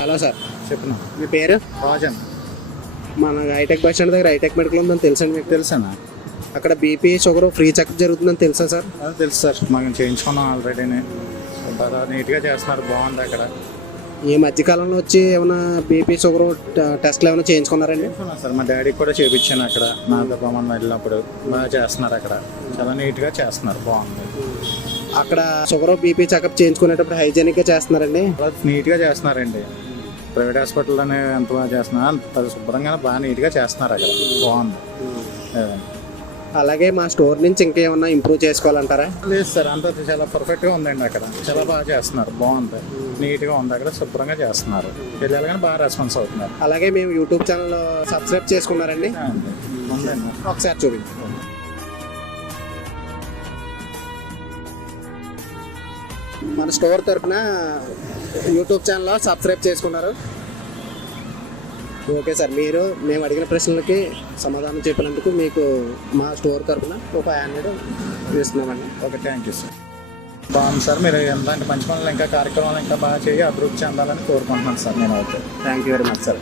Hello sir, చెప్పిన మీ పేరు? రాజన్. మన హైటెక్ బస్ స్టాండ్ దగ్గర హైటెక్ మెడికల్ ఉందని తెలుసండి మీకు? తెలుసన్నా? అక్కడ బీపీ షుగర్ ఫ్రీ చెకప్ జరుగుతుందని తెలుసా సార్? అది తెలుసు సార్, మనం చేయించుకున్నాం ఆల్రెడీనే. బాగా నీట్గా చేస్తున్నారు, బాగుంది అక్కడ. ఈ మధ్యకాలంలో వచ్చి ఏమైనా బీపీ షుగర్ టెస్ట్లు ఏమైనా చేయించుకున్నారండి? చేయించుకున్నాం సార్, మా డాడీకి కూడా చేయించాను అక్కడ. నాతో మనం వెళ్ళినప్పుడు బాగా చేస్తున్నారు అక్కడ, చాలా నీట్గా చేస్తున్నారు, బాగుంది. అక్కడ షుగర్ బీపీ చెకప్ చేయించుకునేటప్పుడు హైజీనిక్గా చేస్తున్నారండి? చాలా నీట్గా చేస్తున్నారండి. ప్రైవేట్ హాస్పిటల్లోనే ఎంత బాగా చేస్తున్నారు, అంత శుభ్రంగా బాగా నీట్గా చేస్తున్నారు అక్కడ, బాగుంది. అలాగే మా స్టోర్ నుంచి ఇంకేమన్నా ఇంప్రూవ్ చేసుకోవాలంటారా? లేదు సార్, అంత చాలా పర్ఫెక్ట్గా ఉందండి అక్కడ, చాలా బాగా చేస్తున్నారు, బాగుంది, నీట్గా ఉంది అక్కడ, శుభ్రంగా చేస్తున్నారు. పిల్లలు కానీ బాగా రెస్పాన్స్ అవుతున్నారు. అలాగే మేము యూట్యూబ్ ఛానల్ సబ్స్క్రైబ్ చేసుకున్నారండి? ఉందండి. ఒకసారి చూపించు. మన స్టోర్ తరఫున యూట్యూబ్ ఛానల్లో సబ్స్క్రైబ్ చేసుకున్నారు. ఓకే సార్, మీరు మేము అడిగిన ప్రశ్నలకి సమాధానం చెప్పినందుకు మీకు మా స్టోర్ తరఫున ఒక 500 ఇస్తున్నామండి. Okay, thank you sir. బాగుంది సార్, మీరు ఎంతంటే మంచి పనులు ఇంకా కార్యక్రమాలు ఇంకా బాగా చేయి అభివృద్ధి చెందాలని కోరుకుంటున్నాను సార్ నేను అయితే. Thank you very much sir.